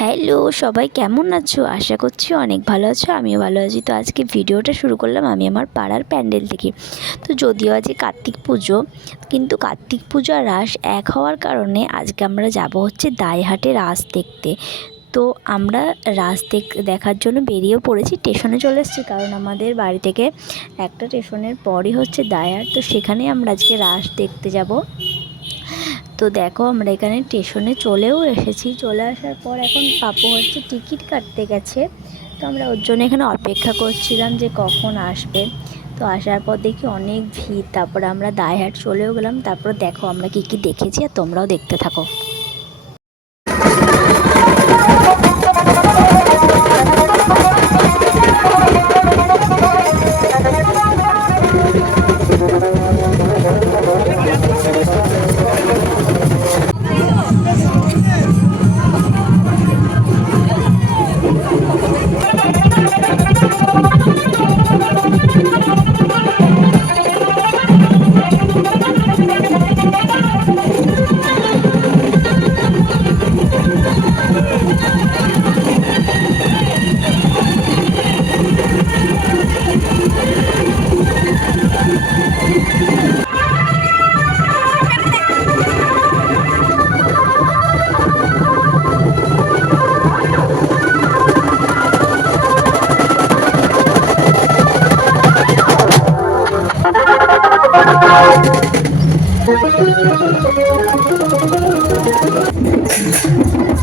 Hello, সবাই কেমন আছো? আশা করছি অনেক ভালো আছো, আমিও ভালো আছি। তো আজকে ভিডিওটা শুরু করলাম আমি আমার পাড়ার প্যান্ডেল থেকে। তো যদিও আজকে কার্তিক পুজো, কিন্তু কার্তিক পুজো আর রাস এক হওয়ার কারণে আজকে আমরা যাব হচ্ছে দায়হাটে রাস দেখতে। তো আমরা রাস দেখ, দেখার জন্য বেরিয়েও পড়েছি, স্টেশনে চলে এসেছি, কারণ আমাদের বাড়ি থেকে একটা স্টেশনের পরই হচ্ছে দায়ার তো সেখানে আমরা আজকে রাস দেখতে যাব। তো দেখো আমরা এখানে স্টেশনে চলেও এসেছি। চলে আসার পর এখন পাপু হচ্ছে টিকিট কাটতে গেছে। তো আমরা ওর জন্য এখানে অপেক্ষা করছিলাম যে কখন আসবে। তো আসার পর দেখি অনেক ভিড়। তারপরে আমরা দায়হাট চলেও গেলাম। তারপর দেখো আমরা কি কি দেখেছি আর তোমরাও দেখতে থাকো। フフフフ。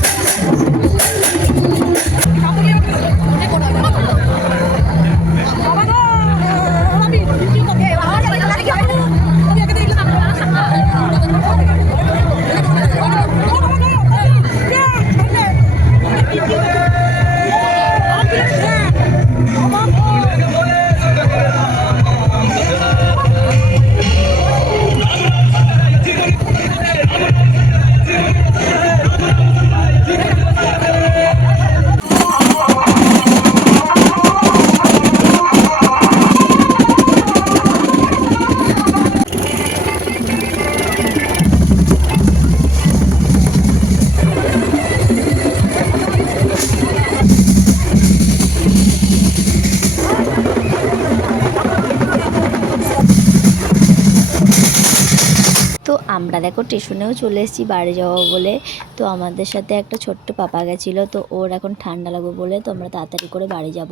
আমরা দেখো স্টেশনেও চলে এসেছি, বাড়ি যাব বলে। তো আমাদের সাথে একটা ছোট্ট পাপা গেছিল, তো ওর এখন ঠান্ডা লাগবে বলে তো আমরা তাড়াতাড়ি করে বাড়ি যাব।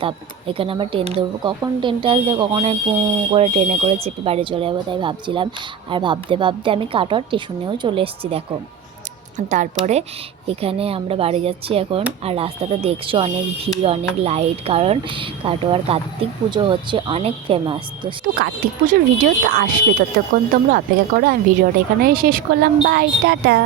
তা এখানে আমরা ট্রেন ধরবো। কখন ট্রেনটা আসবে? কখনই পুঁ করে ট্রেনে করে চেপে বাড়ি চলে যাব তাই ভাবছিলাম। আর ভাবতে ভাবতে আমি কাটোয়ার স্টেশনেও চলে এসেছি, দেখো। তারপরে এখানে আমরা বাড়ি যাচ্ছি এখন। আর রাস্তাটা দেখছ, অনেক ভিড়, অনেক লাইট কারণ কাটোয়ার কার্তিক পুজো হচ্ছে অনেক ফেমাস তো তো কার্তিক পুজোর ভিডিও তো আসবে, ততক্ষণ তোমরা অপেক্ষা করো, আমি ভিডিওটা এখানেই শেষ করলাম। Bye tata.